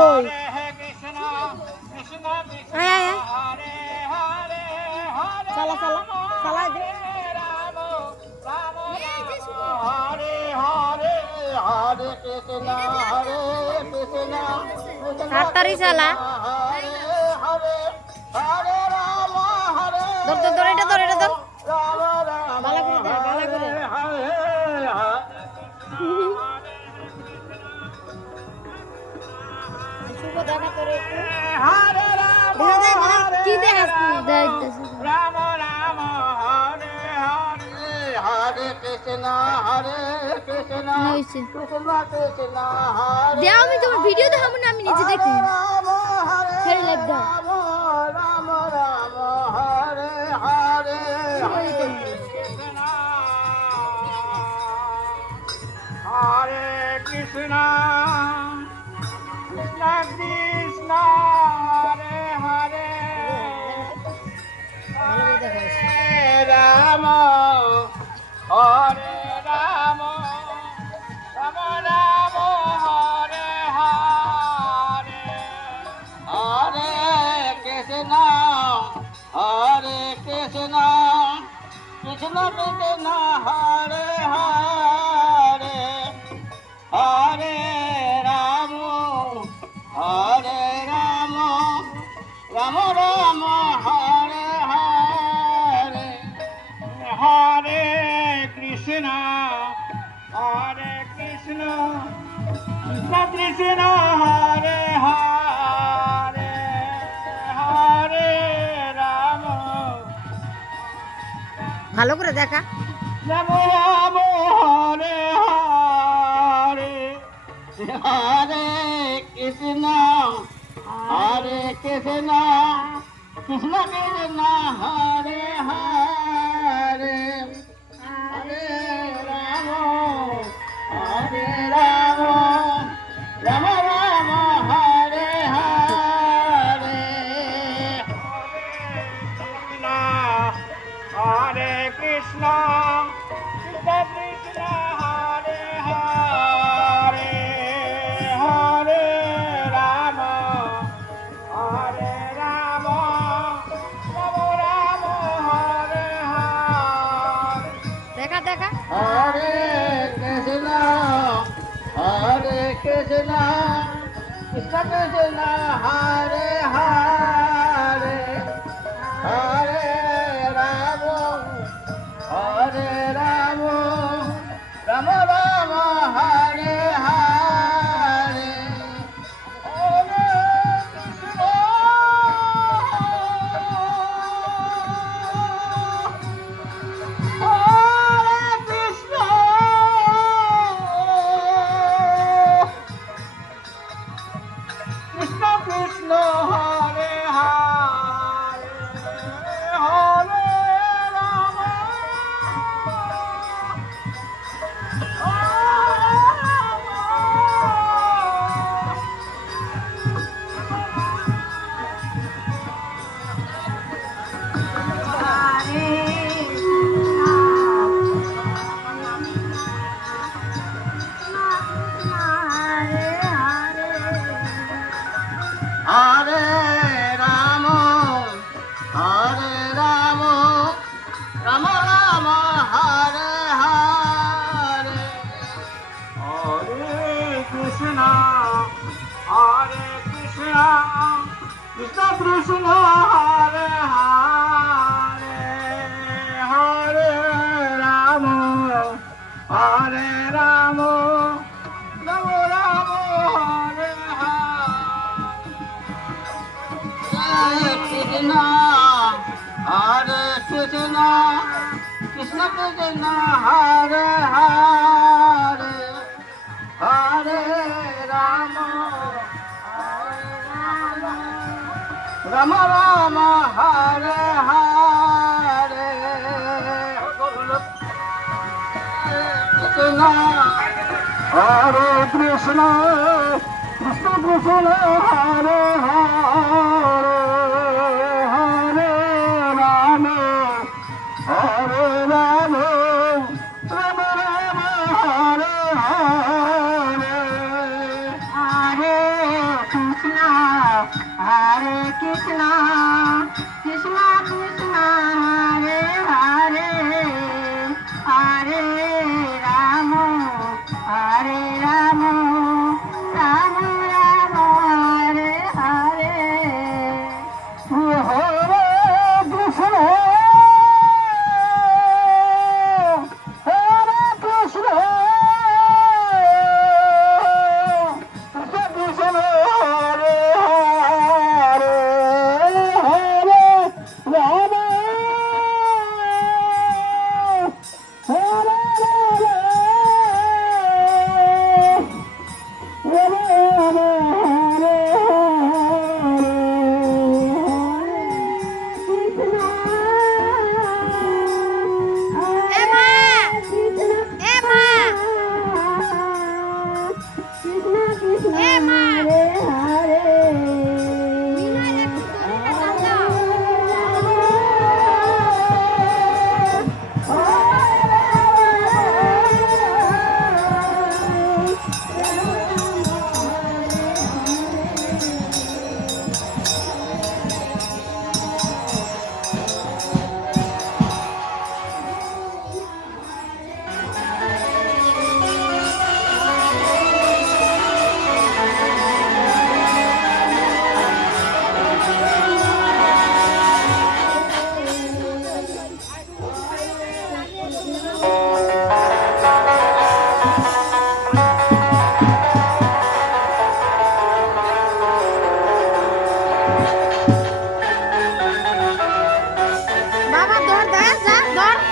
কই চালা চালা চালা দে তাড়াতাড়ি চালা ধর ধর ধর এটা ধর এটা ধর বালা করে দে বালা করে শুভ দেখা তোরে একটু দেখা কি দেখাস দেখতেছিস রাম রাম হরে হরে হরে কৃষ্ণ কৃষ্ণ কৃষ্ণ হরে দাও আমি তোমার ভিডিও দেখাবো না আমি নিজে দেখি ফের লাইভ দাও রাম রাম হরে হরে হরে কৃষ্ণ কৃষ্ণ কৃষ্ণ হরে হরে রাম হরে রাম রাম রাম হরে হরে হরে কৃষ্ণ কৃষ্ণ কৃষ্ণ হরে হরে হরে রাম রাম রাম হরে হরে হরে কৃষ্ণ কৃষ্ণ কৃষ্ণ হরে হরে হরে রাম ভালো করে দেখা রাম রাম হরে হরে হরে কৃষ্ণ কৃষ্ণ কৃষ্ণ কৃষ্ণ হরে হরে হরে রাম রাম রাম হরে হরে হরে কৃষ্ণ কৃষ্ণ কৃষ্ণ হরে হরে হরে রাম রাম রাম হরে হরে দেখা দেখা হরে কৃষ্ণ কৃষ্ণ কৃষ্ণ হরে হরে হরে রাম রাম রাম হরে হরে কৃষ্ণ হরে হরে হরে রাম হরে রাম রাম রাম হরে হরে হরে কৃষ্ণ কৃষ্ণ কৃষ্ণ হরে হরে হরে রাম রাম রাম রাম হরে হরে কৃষ্ণ কৃষ্ণ কৃষ্ণ কৃষ্ণ হরে হরে হরে রাম রাম রাম হরে হরে কৃষ্ণ হরে কৃষ্ণ কৃষ্ণ কৃষ্ণ হরে হরে হরে রাম হরে রাম রাম রাম হরে হরে হরে কর